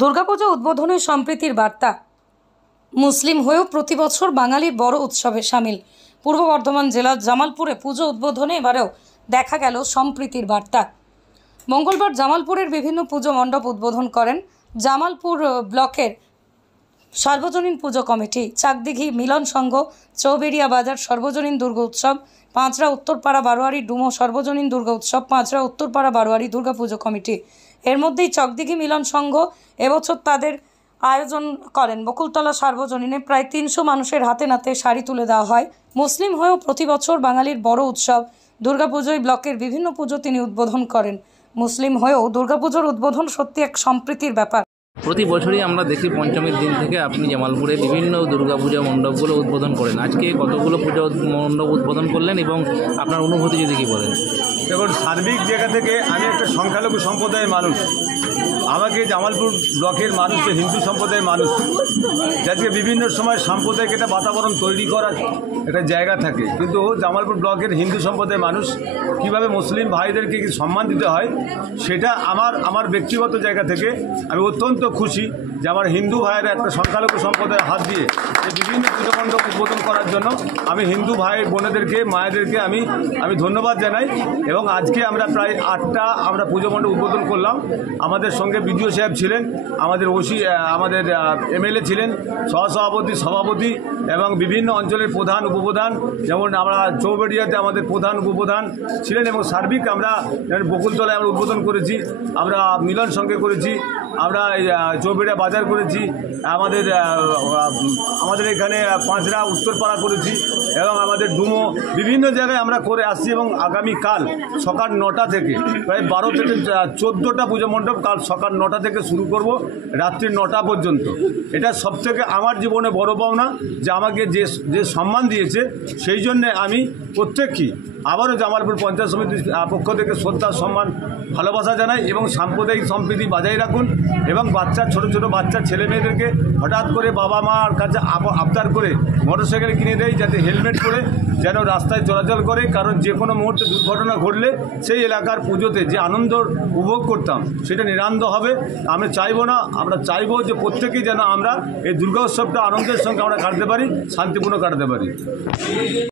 দুর্গাপুজো উদ্বোধনের সম্প্রীতির বার্তা। মুসলিম হয়েও প্রতি বছর বাঙালির বড় উৎসবে সামিল। পূর্ব বর্ধমান জেলার জামালপুরে পুজো উদ্বোধনে এবারেও দেখা গেল সম্প্রীতির বার্তা। মঙ্গলবার জামালপুরের বিভিন্ন পুজো মণ্ডপ উদ্বোধন করেন জামালপুর ব্লকের সার্বজনীন পুজো কমিটি, চাকদিঘি মিলন সংঘ, চৌবেড়িয়া বাজার সর্বজনীন দুর্গা উৎসব, পাঁচরা উত্তরপাড়া বারোয়ারি ডুমো সর্বজনীন দুর্গা উৎসব, পাঁচরা উত্তরপাড়া বারোয়ারি দুর্গা পুজো কমিটি। এর মধ্যেই চাকদিঘি মিলন সংঘ এবছর তাদের আয়োজন করেন বকুলতলা সার্বজনীনে প্রায় 300 মানুষের হাতে নাতে শাড়ি তুলে দেওয়া হয়। মুসলিম হয়েও প্রতি বছর বাঙালির বড় উৎসব দুর্গাপুজোয় ব্লকের বিভিন্ন পুজো তিনি উদ্বোধন করেন। মুসলিম হয়েও দুর্গাপুজোর উদ্বোধন সত্যি এক সম্প্রীতির ব্যাপার। প্রতি বছরই আমরা দেখি পঞ্চমীর দিন থেকে আপনি জামালপুরে বিভিন্ন দুর্গাপূজা মণ্ডপগুলো উদ্বোধন করেন। আজকে কতগুলো পূজা মণ্ডপ উদ্বোধন করলেন এবং আপনার অনুভূতি যদি কি বলেন? দেখুন, সার্বিক জায়গা থেকে আমি একটা সংখ্যালঘু সম্প্রদায়ের মানুষ। আমাকে জামালপুর ব্লকের মানুষ, হিন্দু সম্প্রদায়ের মানুষ, যাতে বিভিন্ন সময় সাম্প্রদায়িক একটা বাতাবরণ তৈরি করার একটা জায়গা থাকে, কিন্তু জামালপুর ব্লকের হিন্দু সম্প্রদায়ের মানুষ কীভাবে মুসলিম ভাইদেরকে সম্মান দিতে হয় সেটা আমার ব্যক্তিগত জায়গা থেকে আমি অত্যন্ত খুশি যে আমার হিন্দু ভাইয়ের একটা সংখ্যালঘু সম্প্রদায়ের হাত দিয়ে এই বিভিন্ন পুজো মণ্ডপ উদ্বোধন করার জন্য আমি হিন্দু ভাই বোনেদেরকে মায়েদেরকে আমি ধন্যবাদ জানাই। এবং আজকে আমরা প্রায় 8টা আমরা পুজো মণ্ডপ উদ্বোধন করলাম। আমাদের সঙ্গে বিডিও সাহেব ছিলেন, আমাদের ওসি, আমাদের এমএলএ ছিলেন, সহসভাপতি, সভাপতি এবং বিভিন্ন অঞ্চলের প্রধান উপপ্রধান, যেমন আমরা চৌবেড়িয়াতে আমাদের প্রধান উপপ্রধান ছিলেন। এবং সার্বিক আমরা বকুলতলায় আমরা উদ্বোধন করেছি, আমরা মিলন সঙ্গে করেছি, আমরা চৌবেড়িয়া বাজার করেছি, আমাদের এখানে পাঁচরা উত্তরপাড়া করেছি এবং আমাদের ডুমো বিভিন্ন জায়গায় আমরা করে আসছি। এবং আগামীকাল সকাল 9টা থেকে প্রায় 12 থেকে 14টা পুজো মণ্ডপ কাল সকাল 9টা থেকে শুরু করব রাত্রি 9টা পর্যন্ত। এটা সবথেকে আমার জীবনে বড় পাওনা যে আমাকে যে সম্মান দিয়েছে, সেই জন্যে আমি প্রত্যেককেই আবারও জামালপুর পঞ্চায়েত সমিতির পক্ষ থেকে শ্রদ্ধা, সম্মান, ভালোবাসা জানাই। এবং সাম্প্রদায়িক সম্প্রীতি বজায় রাখুন এবং ছোট ছোট বাচ্চা ছেলে মেয়েদেরকে হঠাৎ করে বাবা মার কাছে আবদার করে মোটরসাইকেল কিনে দেয়, যাতে হেলমেট পরে যেন রাস্তায় চলাচল করে, কারণ যে কোনো মুহূর্তে দুর্ঘটনা ঘটলে সেই এলাকার পুজোতে যে আনন্দ উপভোগ করতাম সেটা নিরানন্দ হবে। আমরা চাইবো না, আমরা চাইবো যে প্রত্যেকেই যেন আমরা এই দুর্গা উৎসবটা আনন্দের সঙ্গে আমরা কাটাতে পারি, শান্তিপূর্ণ কাটাতে পারি।